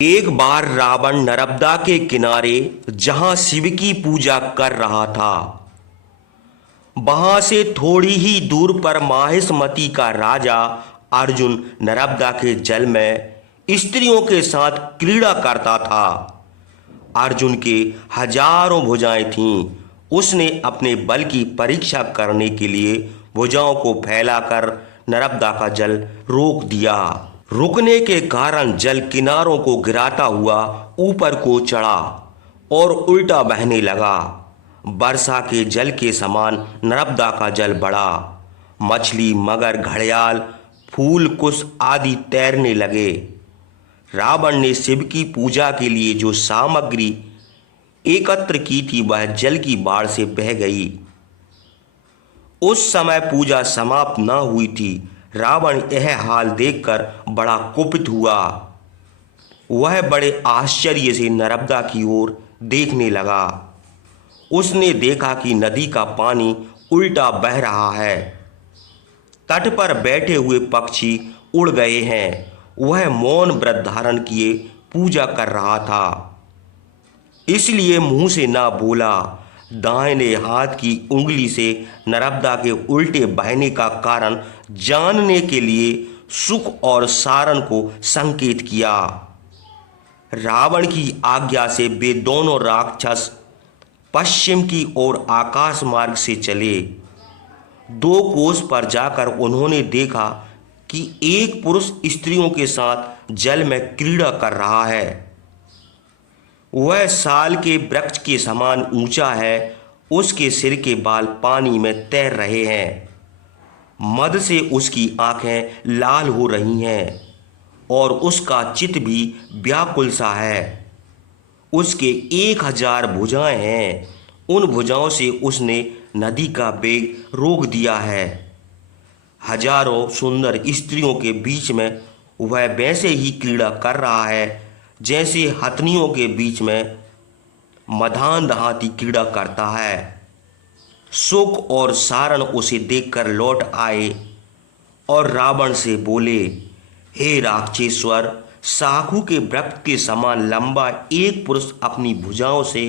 एक बार रावण नर्मदा के किनारे जहां शिव की पूजा कर रहा था, वहां से थोड़ी ही दूर पर माहिष्मति का राजा अर्जुन नर्मदा के जल में स्त्रियों के साथ क्रीड़ा करता था। अर्जुन के हजारों भुजाएं थीं। उसने अपने बल की परीक्षा करने के लिए भुजाओं को फैलाकर नर्मदा का जल रोक दिया। रुकने के कारण जल किनारों को गिराता हुआ ऊपर को चढ़ा और उल्टा बहने लगा। वर्षा के जल के समान नर्मदा का जल बढ़ा। मछली, मगर, घड़ियाल, फूल, कुश आदि तैरने लगे। रावण ने शिव की पूजा के लिए जो सामग्री एकत्र की थी वह जल की बाढ़ से बह गई। उस समय पूजा समाप्त न हुई थी। रावण यह हाल देखकर बड़ा कुपित हुआ। वह बड़े आश्चर्य से नर्मदा की ओर देखने लगा। उसने देखा कि नदी का पानी उल्टा बह रहा है। तट पर बैठे हुए पक्षी उड़ गए हैं। वह मौन व्रत धारण किए पूजा कर रहा था, इसलिए मुंह से ना बोला। दाहिने हाथ की उंगली से नर्मदा के उल्टे बहने का कारण जानने के लिए शुक और सारन को संकेत किया। रावण की आज्ञा से वे दोनों राक्षस पश्चिम की ओर आकाश मार्ग से चले। 2 कोस पर जाकर उन्होंने देखा कि एक पुरुष स्त्रियों के साथ जल में क्रीड़ा कर रहा है। वह साल के वृक्ष के समान ऊंचा है। उसके सिर के बाल पानी में तैर रहे हैं। मद से उसकी आंखें लाल हो रही हैं और उसका चित्त भी व्याकुल सा है। उसके 1000 भुजाएं हैं। उन भुजाओं से उसने नदी का वेग रोक दिया है। हजारों सुंदर स्त्रियों के बीच में वह वैसे ही क्रीड़ा कर रहा है जैसे हथनियों के बीच में मधान हाथी क्रीड़ा करता है। शुक और सारण उसे देखकर लौट आए और रावण से बोले, हे राक्षसेश्वर, साखू के वृक्ष के समान लंबा एक पुरुष अपनी भुजाओं से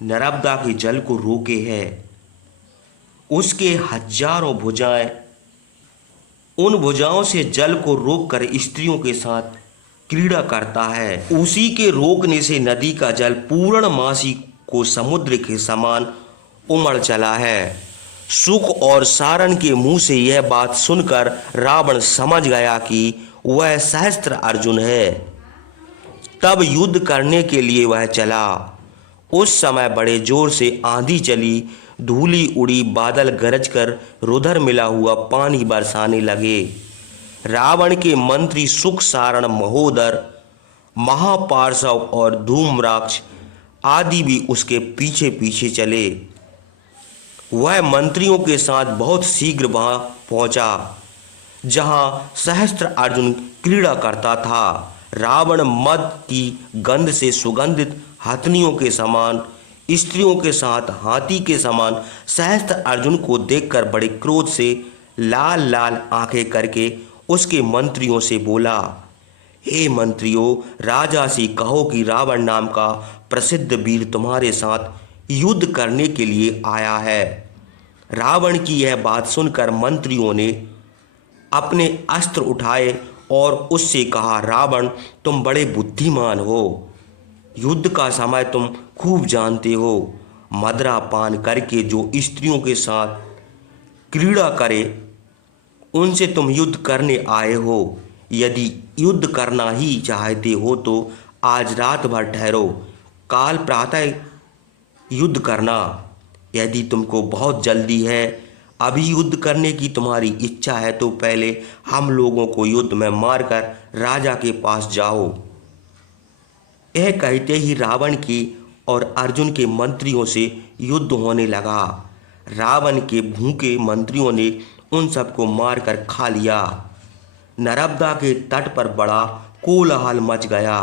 नर्मदा के जल को रोके है। उसके हजारों भुजाएं उन भुजाओं से जल को रोककर स्त्रियों के साथ क्रीड़ा करता है। उसी के रोकने से नदी का जल पूर्णमासी को समुद्र के समान उमड़ चला है। शुक और सारण के मुंह से यह बात सुनकर रावण समझ गया कि वह सहस्त्र अर्जुन है। तब युद्ध करने के लिए वह चला। उस समय बड़े जोर से आंधी चली, धूली उड़ी, बादल गरजकर रुधिर मिला हुआ पानी बरसाने लगे। रावण के मंत्री शुक, सारण, महोदर, महापार्श्व और धूम्राक्ष आदि भी उसके पीछे पीछे चले। वह मंत्रियों के साथ बहुत शीघ्र वहां पहुंचा जहां सहस्त्र अर्जुन क्रीड़ा करता था। रावण मद की गंध से सुगंधित हथनियों के समान, स्त्रियों के साथ हाथी के समान सहस्त्र अर्जुन को देखकर बड़े क्रोध से लाल लाल आंखें करके उसके मंत्रियों से बोला, हे मंत्रियों, राजा से कहो कि रावण नाम का प्रसिद्ध वीर तुम्हारे साथ युद्ध करने के लिए आया है। रावण की यह बात सुनकर मंत्रियों ने अपने अस्त्र उठाए और उससे कहा, रावण, तुम बड़े बुद्धिमान हो। युद्ध का समय तुम खूब जानते हो। मदिरा पान करके जो स्त्रियों के साथ क्रीड़ा करे उनसे तुम युद्ध करने आए हो। यदि युद्ध करना ही चाहते हो तो आज रात भर ठहरो, काल प्रातः युद्ध करना। यदि तुमको बहुत जल्दी है, अभी युद्ध करने की तुम्हारी इच्छा है तो पहले हम लोगों को युद्ध में मारकर राजा के पास जाओ। यह कहते ही रावण के और अर्जुन के मंत्रियों से युद्ध होने लगा। रावण के भूखे मंत्रियों ने उन सबको मारकर खा लिया। नर्मदा के तट पर बड़ा कोलाहल मच गया।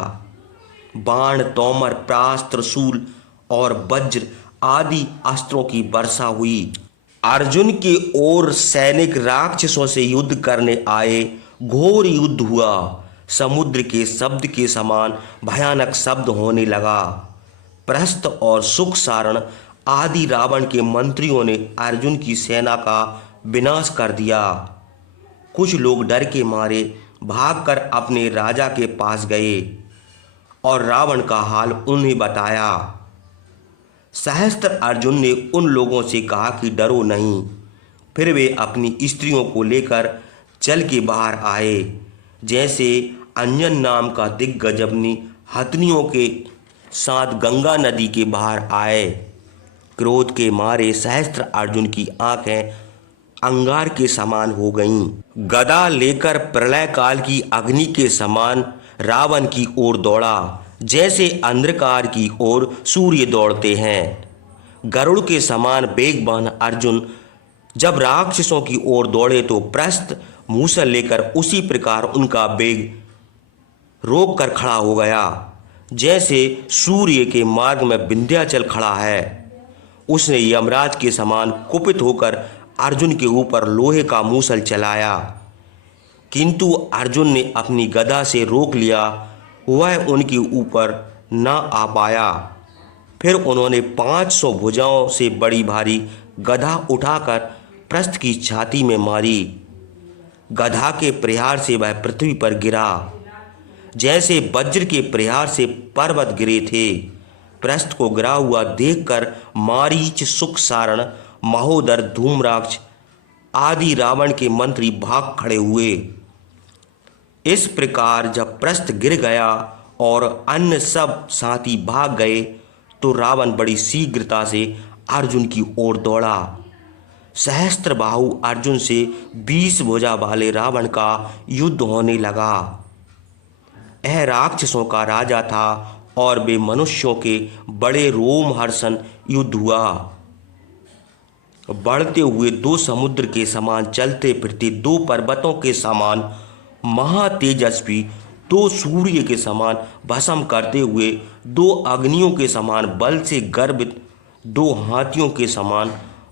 बाण, तोमर, प्रास, त्रिशूल और वज्र आदि अस्त्रों की वर्षा हुई। अर्जुन की ओर सैनिक राक्षसों से युद्ध करने आए। घोर युद्ध हुआ। समुद्र के शब्द के समान भयानक शब्द होने लगा। प्रस्थ और सुख सारण आदि रावण के मंत्रियों ने अर्जुन की सेना का विनाश कर दिया। कुछ लोग डर के मारे भागकर अपने राजा के पास गए और रावण का हाल उन्हें बताया। सहस्त्र अर्जुन ने उन लोगों से कहा कि डरो नहीं। फिर वे अपनी स्त्रियों को लेकर जल के बाहर आए। जैसे अंजन नाम का दिग्गज अपनी हथनियों के साथ गंगा नदी के बाहर आए। क्रोध के मारे सहस्त्र अर्जुन की आंखें अंगार के समान हो गईं। गदा लेकर प्रलय काल की अग्नि के समान रावण की ओर दौड़ा, जैसे अंधकार की ओर सूर्य दौड़ते हैं। गरुड़ के समान बेगवान अर्जुन जब राक्षसों की ओर दौड़े तो प्रस्थ मूसल लेकर उसी प्रकार उनका बेग रोक कर खड़ा हो गया, जैसे सूर्य के मार्ग में विंध्याचल खड़ा है। उसने यमराज के समान कुपित होकर अर्जुन के ऊपर लोहे का मूसल चलाया, किंतु अर्जुन ने अपनी गदा से रोक लिया। वह उनके ऊपर न आ पाया। फिर उन्होंने 500 भुजाओं से बड़ी भारी गदा उठाकर प्रस्थ की छाती में मारी। गधा के प्रहार से वह पृथ्वी पर गिरा, जैसे वज्र के प्रहार से पर्वत गिरे थे। प्रस्थ को गिरा हुआ देखकर मारीच, सुख सारण, महोदर, धूम्राक्ष आदि रावण के मंत्री भाग खड़े हुए। इस प्रकार जब प्रस्थ गिर गया और अन्य सब साथी भाग गए तो रावण बड़ी शीघ्रता से अर्जुन की ओर दौड़ा। सहस्त्र बाहु अर्जुन से 20 भुजा वाले रावण का युद्ध होने लगा। यह राक्षसों का राजा था और वे मनुष्यों के बड़े रोमहर्षण युद्ध हुआ। बढ़ते हुए 2 समुद्र के समान चलते फिरते 2 पर्वतों के समान महातेजस्वी, 2 सूर्य के समान भस्म करते हुए, 2 अग्नियों के समान बल से गर्वित, 2 हाथियों के समान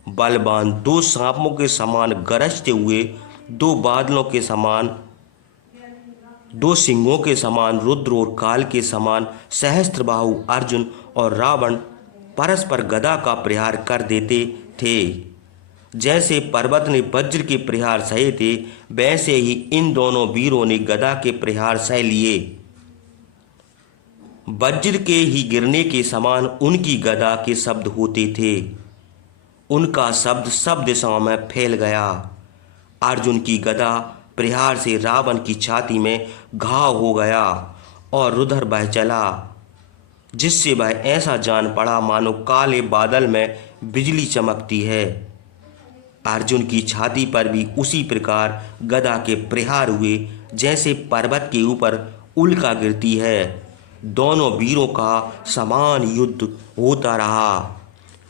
बलवान, 2 सांपों के समान गरजते हुए, 2 बादलों के समान, 2 सिंहों के समान रुद्र और काल के समान सहस्त्रबाहु अर्जुन और रावण परस्पर गदा का प्रहार कर देते थे। जैसे पर्वत ने वज्र के प्रहार सहे थे, वैसे ही इन दोनों वीरों ने गदा के प्रहार सह लिए। वज्र के ही गिरने के समान उनकी गदा के शब्द होते थे। उनका शब्द सब दिशाओं में फैल गया। अर्जुन की गदा प्रहार से रावण की छाती में घाव हो गया और रुधिर बह चला, जिससे वह ऐसा जान पड़ा मानो काले बादल में बिजली चमकती है। अर्जुन की छाती पर भी उसी प्रकार गदा के प्रहार हुए, जैसे पर्वत के ऊपर उल्का गिरती है। दोनों वीरों का समान युद्ध होता रहा,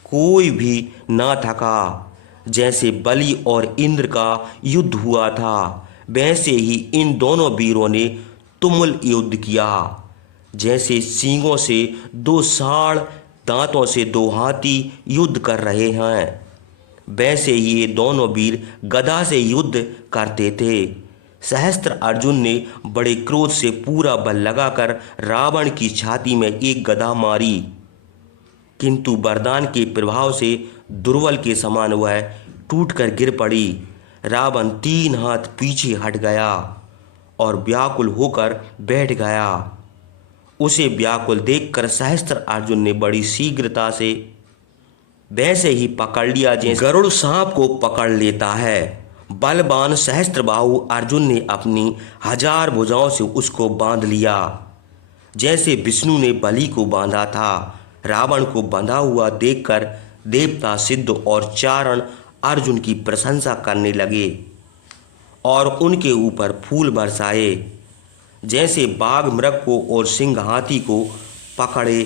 कोई भी ना थका। जैसे बलि और इंद्र का युद्ध हुआ था, वैसे ही इन दोनों वीरों ने तुमुल युद्ध किया। जैसे सींगों से 2 सांड, दांतों से 2 हाथी युद्ध कर रहे हैं, वैसे ही ये दोनों वीर गदा से युद्ध करते थे। सहस्त्र अर्जुन ने बड़े क्रोध से पूरा बल लगाकर रावण की छाती में एक गदा मारी, किंतु वरदान के प्रभाव से दुर्बल के समान वह टूटकर गिर पड़ी। रावण 3 हाथ पीछे हट गया और व्याकुल होकर बैठ गया। उसे व्याकुल देखकर सहस्त्र अर्जुन ने बड़ी शीघ्रता से वैसे ही पकड़ लिया जैसे गरुड़ सांप को पकड़ लेता है। बलवान सहस्त्रबाहु अर्जुन ने अपनी 1000 भुजाओं से उसको बांध लिया, जैसे विष्णु ने बलि को बांधा था। रावण को बंधा हुआ देखकर देवता, सिद्ध और चारण अर्जुन की प्रशंसा करने लगे और उनके ऊपर फूल बरसाए। जैसे बाघ मृग को और सिंह हाथी को पकड़े,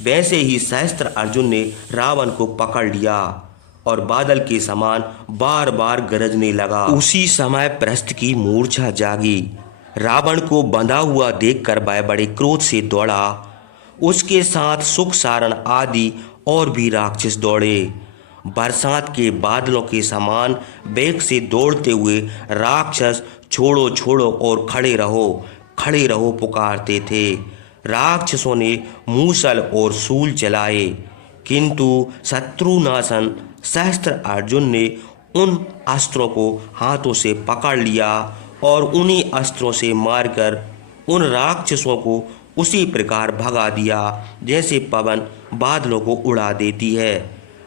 वैसे ही सहस्त्र अर्जुन ने रावण को पकड़ लिया और बादल के समान बार बार गरजने लगा। उसी समय प्रस्थ की मूर्छा जागी। रावण को बंधा हुआ देखकर वह बड़े क्रोध से दौड़ा। उसके साथ सुख सारण आदि और भी राक्षस दौड़े। बरसात के बादलों के समान वेग से दौड़ते हुए राक्षस छोड़ो छोड़ो और खड़े रहो, खड़े रहो पुकारते थे। राक्षसों ने मूसल और शूल चलाए, किंतु शत्रुनाशन सहस्त्र अर्जुन ने उन अस्त्रों को हाथों से पकड़ लिया और उन्हीं अस्त्रों से मारकर उन राक्षसों को उसी प्रकार भगा दिया जैसे पवन बादलों को उड़ा देती है।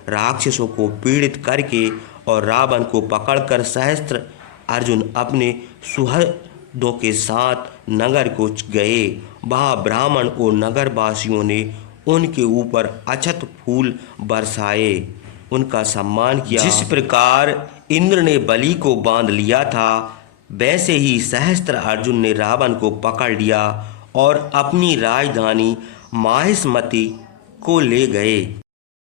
राक्षसों को पीड़ित करके और रावण को पकड़कर सहस्त्र अर्जुन अपने सुहृदों के साथ नगर को गए। वहाँ ब्राह्मण और नगरवासियों ने उनके ऊपर अक्षत फूल बरसाए, उनका सम्मान किया। जिस प्रकार इंद्र ने बलि को बांध लिया था, वैसे ही सहस्त्र अर्जुन ने रावण को पकड़ लिया और अपनी राजधानी माहिष्मति को ले गए।